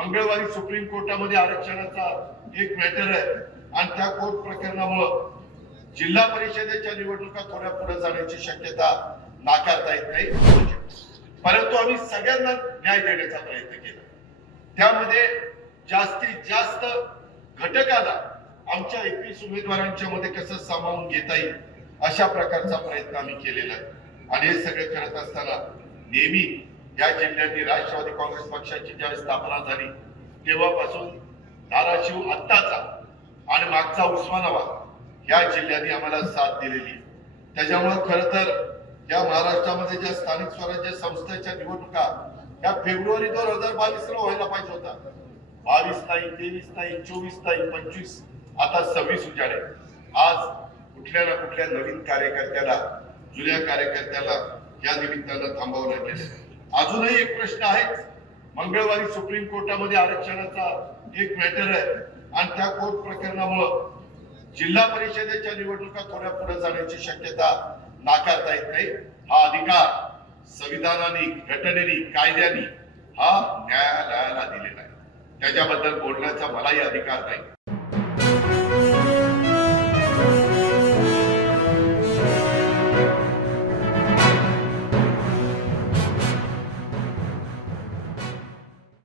मंगळवारी सुप्रीम कोर्टामध्ये आरक्षणाचा एक मॅटर आहे आणि त्या कोर्ट प्रकरणामुळे जिल्हा परिषदेच्या निवडणुका थोड्या पुढे जाण्याची शक्यता नाकारता येत नाही परंतु आम्ही सगळ्यांना न्याय देण्याचा प्रयत्न केला त्यामध्ये जास्तीत जास्त घटकाला आमच्या एकवीस उमेदवारांच्या मध्ये कसं सामावून घेता येईल अशा प्रकारचा प्रयत्न आम्ही केलेला आहे आणि हे सगळं करत असताना नेहमी या जिल्ह्यातील राष्ट्रवादी काँग्रेस पक्षाची ज्या स्थापना झाली तेव्हापासून धाराशिव आत्ताचा आणि मागचा उस्मानाबाद या जिल्ह्याने आम्हाला साथ दिलेली त्याच्यामुळे खर तर या महाराष्ट्रामध्ये ज्या स्थानिक स्वराज्य संस्थेच्या निवडणुका या फेब्रुवारी दोन हजार बावीस ला व्हायला पाहिजे होता बावीस नाही तेवीस नाही चोवीस नाही पंचवीस आता सव्वीस उजाड आज कुठल्या ना कुठल्या नवीन कार्यकर्त्याला जुन्या कार्यकर्त्याला या निमित्तानं थांबवलं गेलं अजूनही एक प्रश्न आहे मंगळवारी सुप्रीम कोर्टामध्ये आरक्षणाचा एक मॅटर आहे आणि त्या कोर्ट प्रकरणामुळं जिल्हा परिषदेच्या निवडणुका थोड्या पुढे जाण्याची शक्यता नाकारता येत नाही हा अधिकार संविधानाने घटनेने कायद्याने हा न्यायालयाला दिलेला आहे त्याच्याबद्दल बोलण्याचा मलाही अधिकार नाही